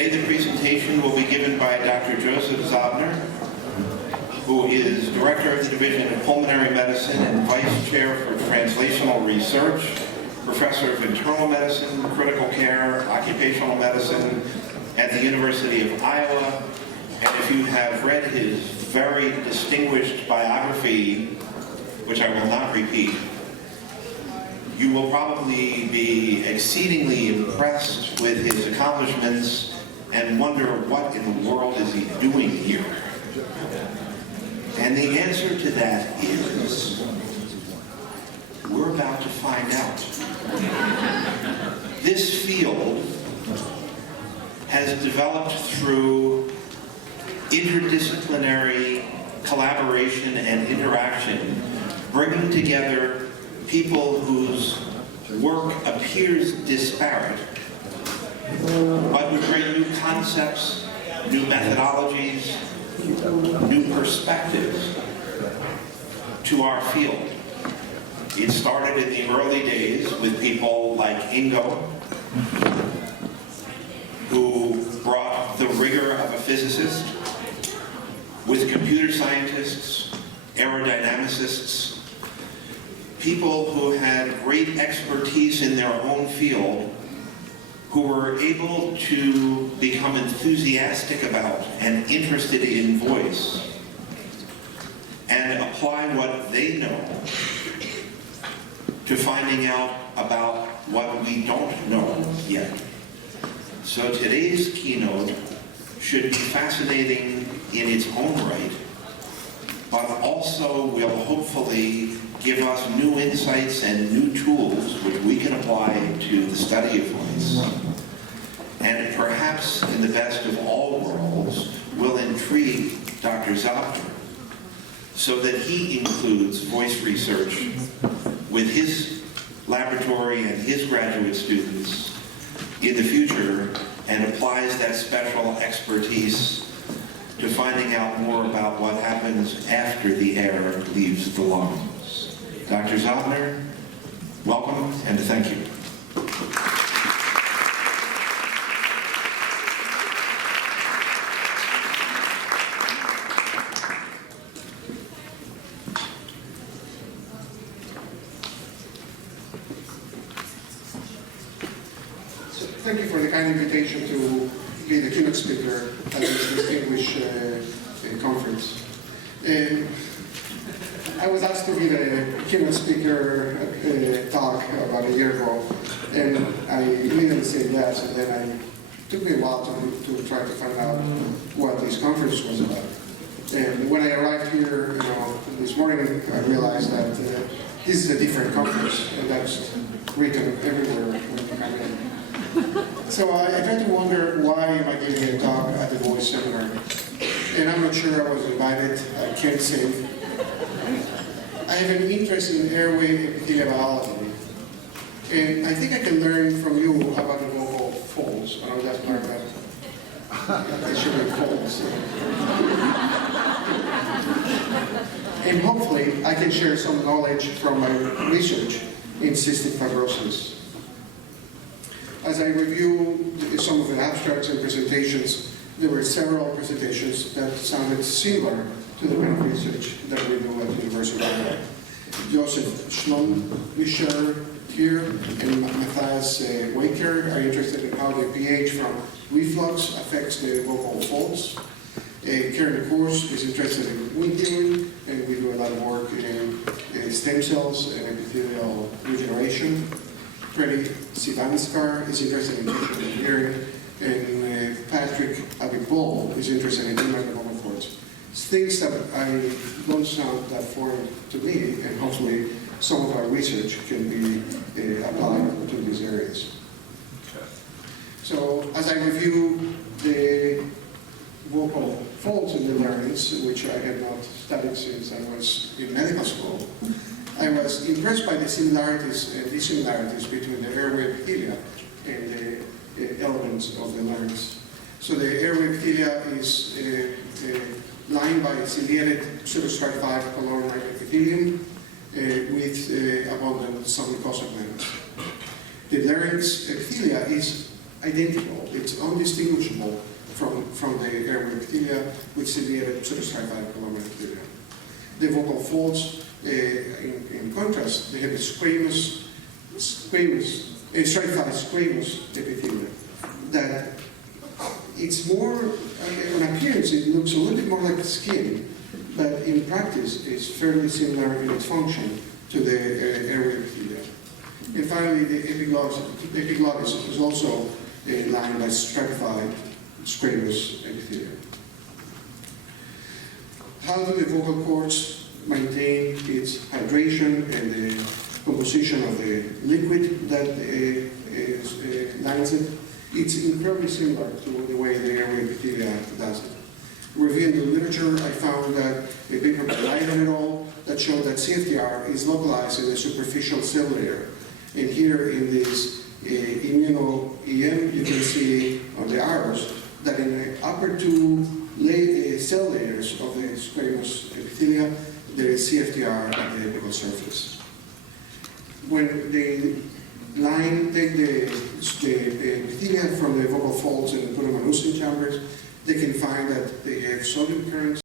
Today the presentation will be given by Dr. Joseph Zabner, who is Director of the Division of Pulmonary Medicine and Vice Chair for Translational Research, Professor of Internal Medicine, Critical Care, Occupational Medicine at the University of Iowa. And if you have read his very distinguished biography, which I will not repeat, you will probably be exceedingly impressed with his accomplishments and wonder what in the world is he doing here. And the answer to that is, we're about to find out. This field has developed through interdisciplinary collaboration and interaction, bringing together people whose work appears disparate, but would bring new concepts, new methodologies, new perspectives to our field. It started in the early days with people like Ingo, who brought the rigor of a physicist, with computer scientists, aerodynamicists, people who had great expertise in their own field, who were able to become enthusiastic about and interested in voice and apply what they know to finding out about what we don't know yet. So today's keynote should be fascinating in its own right, but also will hopefully give us new insights and new tools which we can apply to the study of voice. And perhaps in the best of all worlds will intrigue Dr. Zabner so that he includes voice research with his laboratory and his graduate students in the future and applies that special expertise to finding out more about what happens after the air leaves the lungs. Dr. Zabner, welcome and thank you. So, thank you for the kind invitation to be the keynote speaker at this distinguished conference. I was asked to give a keynote speaker talk about a year ago, and I immediately said yes, and then it took me a while to try to find out what this conference was about. And when I arrived here, this morning, I realized that this is a different conference, and that's written everywhere when you come in. So I tried to wonder, why am I giving a talk at the Voice Seminar? And I'm not sure I was invited, I can't say. I have an interest in airway epithelial biology, and I think I can learn from you about the vocal folds. I know that's part of that. They should be folds. And hopefully I can share some knowledge from my research in cystic fibrosis. As I review some of the abstracts and presentations, there were several presentations that sounded similar to the kind of research that we do at the University of Iowa. Joseph Schlumwischer here and Matthias Waker are interested in how the pH from reflux affects the vocal folds. Care and Occupational is interested in wound healing, and we do a lot of work in stem cells and epithelial regeneration. Freddie Sivanskar is interested in tissue engineering, and Patrick Abibol is interested in human vocal cords. Things that I don't sound that foreign to me, and hopefully some of our research can be applied to these areas. So as I review the vocal folds in the larynx, which I had not studied since I was in medical school, I was impressed by the similarities and dissimilarities between the airway epithelia and the elements of the larynx. So the airway epithelia is lined by ciliated pseudostratified colonization epithelium with abundant submucosal glands. The larynx epithelia is identical. It's undistinguishable from the airway epithelia with ciliated pseudostratified columnar epithelia. The vocal folds, in contrast, they have a stratified squamous epithelia that it's more, on appearance, it looks a little bit more like skin, but in practice, it's fairly similar in its function to the airway epithelia. And finally, the epiglottis is also lined by stratified squamous epithelia. How do the vocal cords maintain its hydration and the composition of the liquid that lines it? It's incredibly similar to the way the airway epithelia does it. Reviewing the literature, I found that a paper by Leiden et al. That showed that CFTR is localized in the superficial cell layer. And here in this immuno-EM, you can see on the arrows that in the upper two cell layers of the squamous epithelia, there is CFTR at the apical surface. When they take the epithelia from the vocal folds and put them on Using chambers, they can find that they have sodium currents